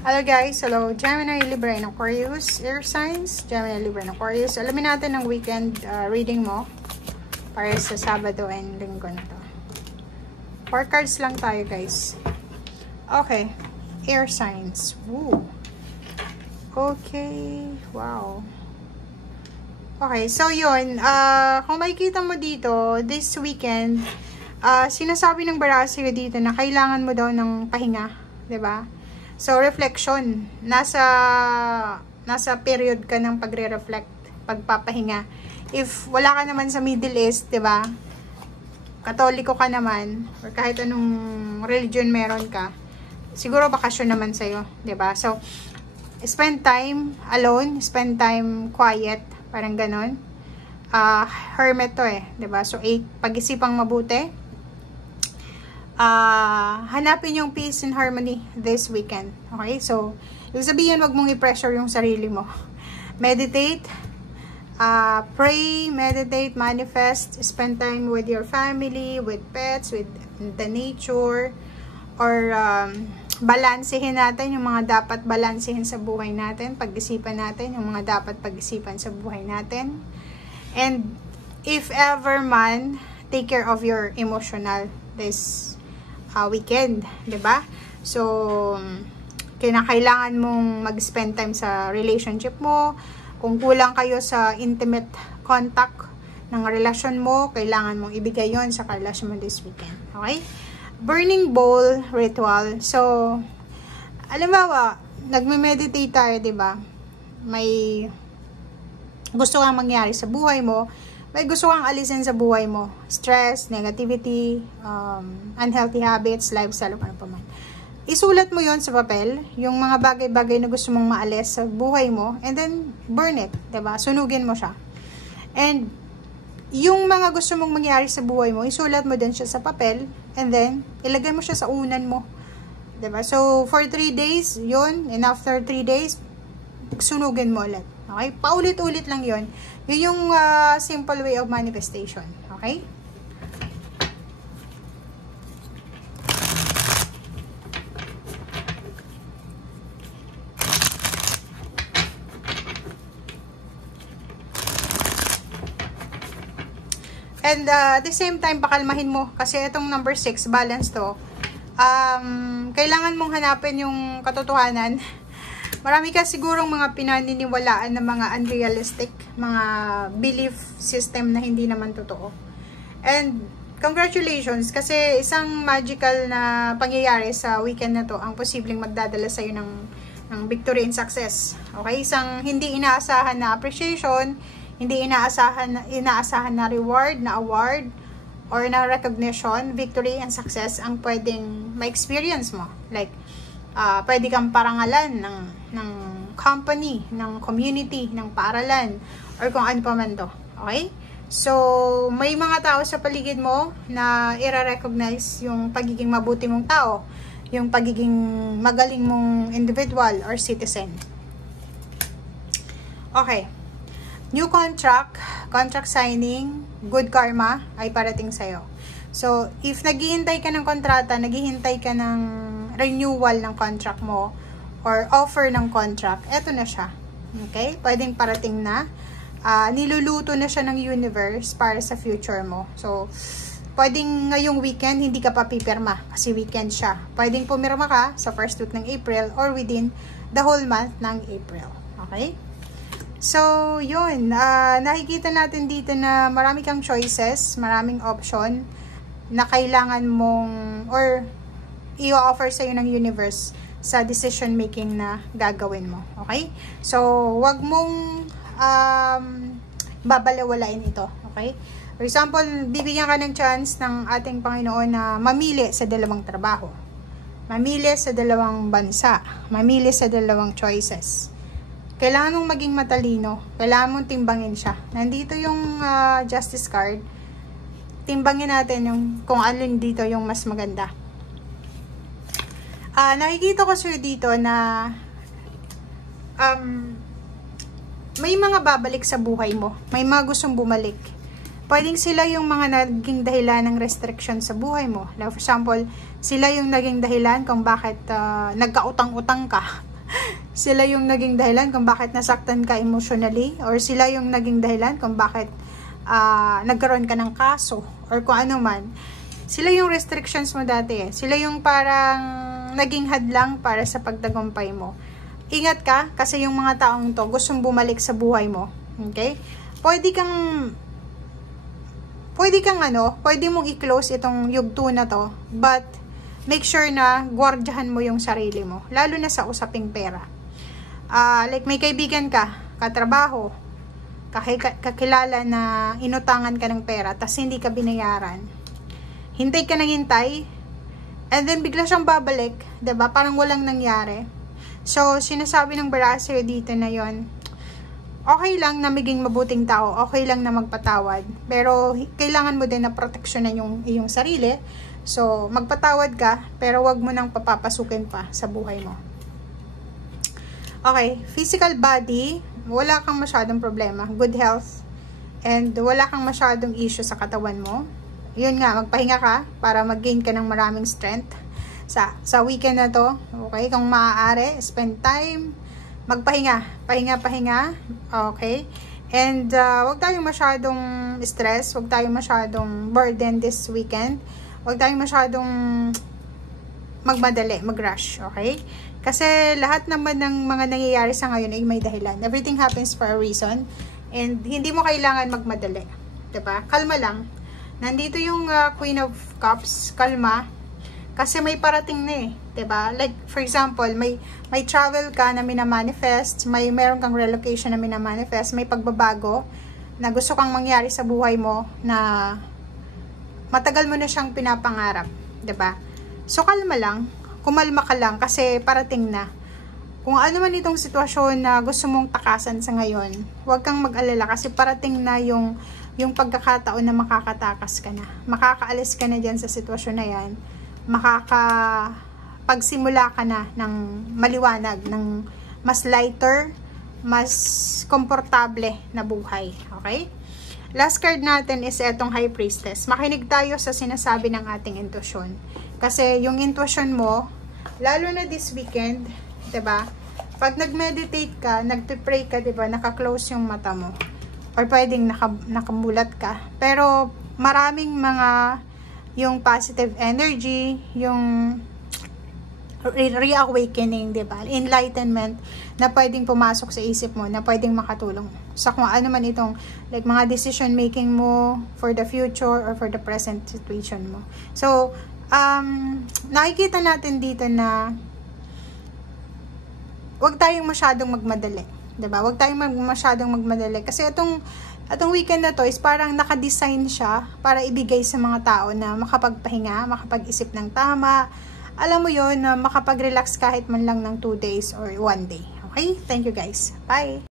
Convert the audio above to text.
Hello guys, hello Gemini, Libra, and Aquarius, air signs, Gemini, Libra, and Aquarius. Alamin natin ang weekend reading mo para sa Sabado and Linggo na to. 4 cards lang tayo guys. Okay, air signs. Woo. Okay, wow. Okay, so yun, kung makikita mo dito, this weekend, sinasabi ng baraha sa'yo dito na kailangan mo daw ng pahinga, 'di ba? So, reflection. Nasa period ka ng pagre-reflect, pagpapahinga. If wala ka naman sa Middle East, 'di ba? Katoliko ka naman, or kahit anong religion meron ka, siguro bakasyon naman sa'yo, 'di ba? So, spend time alone, spend time quiet, parang ganon. Hermit to 'di ba? So, pag-isipang mabuti. Hanapin yung peace and harmony this weekend. Okay? So, ibig sabihin, wag mong i-pressure yung sarili mo. Meditate, pray, meditate, manifest, spend time with your family, with pets, with the nature, or balansehin natin yung mga dapat balansehin sa buhay natin, pag-isipan natin yung mga dapat pag-isipan sa buhay natin. And if ever man, take care of your emotional this weekend, 'di ba? So, kailangan mong mag-spend time sa relationship mo. Kung kulang kayo sa intimate contact ng relasyon mo, kailangan mong ibigay 'yon sa relasyon mo this weekend. Okay? Burning bowl ritual. So, alimbawa, nagme-meditate tayo, 'di ba? May gusto kang mangyari sa buhay mo. May gusto kang alisin sa buhay mo. Stress, negativity, unhealthy habits, lifestyle, ano pa man. Isulat mo yon sa papel, yung mga bagay-bagay na gusto mong maalis sa buhay mo, and then burn it, 'di ba? Sunugin mo siya. And yung mga gusto mong mangyari sa buhay mo, isulat mo din siya sa papel, and then ilagay mo siya sa unan mo. 'Di ba? So for 3 days, yun, and after 3 days, sunugin mo ulit. Okay? Paulit-ulit lang yun. Yun yung simple way of manifestation. Okay? And at the same time, pakalmahin mo. Kasi itong number 6, balance to. Kailangan mong hanapin yung katotohanan. Marami ka sigurong mga pinaniniwalaan na mga unrealistic, mga belief system na hindi naman totoo. And congratulations, kasi isang magical na pangyayari sa weekend na to ang posibleng magdadala sa'yo ng victory and success. Okay? Isang hindi inaasahan na appreciation, hindi inaasahan na reward, na award, or na recognition, victory and success ang pwedeng ma-experience mo. Like, pwede kang parangalan ng company, ng community, ng paaralan, or kung ano pa man to. Okay? So, may mga tao sa paligid mo na i-recognize yung pagiging mabuti mong tao, yung pagiging magaling mong individual or citizen. Okay. New contract signing, good karma ay parating sa'yo. So, if naghihintay ka ng kontrata, naghihintay ka ng renewal ng contract mo or offer ng contract, eto na siya. Okay? Pwedeng parating na. Niluluto na siya ng universe para sa future mo. So, pwedeng ngayong weekend, hindi ka pa pipirma kasi weekend siya. Pwedeng pumirma ka sa first week ng April or within the whole month ng April. Okay? So, yun. Nakikita natin dito na marami kang choices, maraming option na kailangan mong or i-offer sa'yo ng universe sa decision making na gagawin mo. Okay? So, wag mong babalewalain ito. Okay? For example, bibigyan ka ng chance ng ating Panginoon na mamili sa dalawang trabaho. Mamili sa dalawang bansa. Mamili sa dalawang choices. Kailangan mong maging matalino. Kailangan mong timbangin siya. Nandito yung justice card. Timbangin natin yung kung alin dito yung mas maganda. Nakikita ko sir dito na may mga babalik sa buhay mo. May mga gustong bumalik. Pwedeng sila yung mga naging dahilan ng restriction sa buhay mo. Like for example, sila yung naging dahilan kung bakit nagkautang-utang ka. sila yung naging dahilan kung bakit nasaktan ka emotionally, or sila yung naging dahilan kung bakit nagkaroon ka ng kaso, or kung ano man. Sila yung restrictions mo dati eh. Sila yung parang naging hadlang para sa pagtagumpay mo. Ingat ka, kasi yung mga taong to gustong bumalik sa buhay mo. Okay? Pwede mong i-close itong yugto na to, but make sure na gwardyahan mo yung sarili mo, lalo na sa usaping pera. Like may kaibigan ka, katrabaho, kakilala na inutangan ka ng pera, tas hindi ka binayaran. Hintay ka nang hintay, and then bigla siyang babalik, 'di ba? Parang walang nangyari. So, sinasabi ng Barasir dito na yon, okay lang na maging mabuting tao, okay lang na magpatawad, pero kailangan mo din na proteksyonan yung iyong sarili. So, magpatawad ka, pero wag mo nang papapasukin pa sa buhay mo. Okay, physical body, wala kang masyadong problema, good health, and wala kang masyadong issue sa katawan mo. Yun nga, magpahinga ka para mag-gain ka ng maraming strength sa weekend na to. Okay, kung maaari, spend time, magpahinga, pahinga, okay? And wag tayong masyadong stress, wag tayong masyadong burden this weekend, wag tayong masyadong magmadali, mag-rush, okay? Kasi lahat naman ng mga nangyayari sa ngayon ay may dahilan. Everything happens for a reason, and hindi mo kailangan magmadali, 'di ba? Kalma lang. Nandito yung Queen of Cups, kalma. Kasi may parating na eh, 'di ba? Like for example, may travel ka na minamanifest, meron kang relocation na minamanifest, may pagbabago na gusto kang mangyari sa buhay mo na matagal mo na siyang pinapangarap, 'di ba? So kalma lang, kumalma ka lang kasi parating na. Kung ano man itong sitwasyon na gusto mong takasan sa ngayon, huwag kang mag-alala kasi parating na yung pagkakataon na makakatakas ka na. Makakaalis ka na dyan sa sitwasyon na yan. Pagsimula ka na ng maliwanag, ng mas lighter, mas komportable na buhay. Okay? Last card natin is etong High Priestess. Makinig tayo sa sinasabi ng ating intuition. Kasi yung intuition mo, lalo na this weekend, 'di ba? Pag nag-meditate ka, nagpe-pray ka, 'di ba? Naka-close yung mata mo. Or pwedeng nakamulat ka. Pero maraming mga yung positive energy, yung reawakening, 'di ba? Enlightenment na pwedeng pumasok sa isip mo, na pwedeng makatulong sa kung ano man itong like mga decision making mo for the future or for the present situation mo. So, nakikita natin dito na wag tayong masyadong magmadali, 'di ba? Wag tayong masyadong magmadali kasi itong weekend na to is parang naka-design siya para ibigay sa mga tao na makapagpahinga, makapag-isip ng tama. Alam mo 'yon, na makapag-relax kahit man lang ng 2 days or 1 day. Okay? Thank you guys. Bye.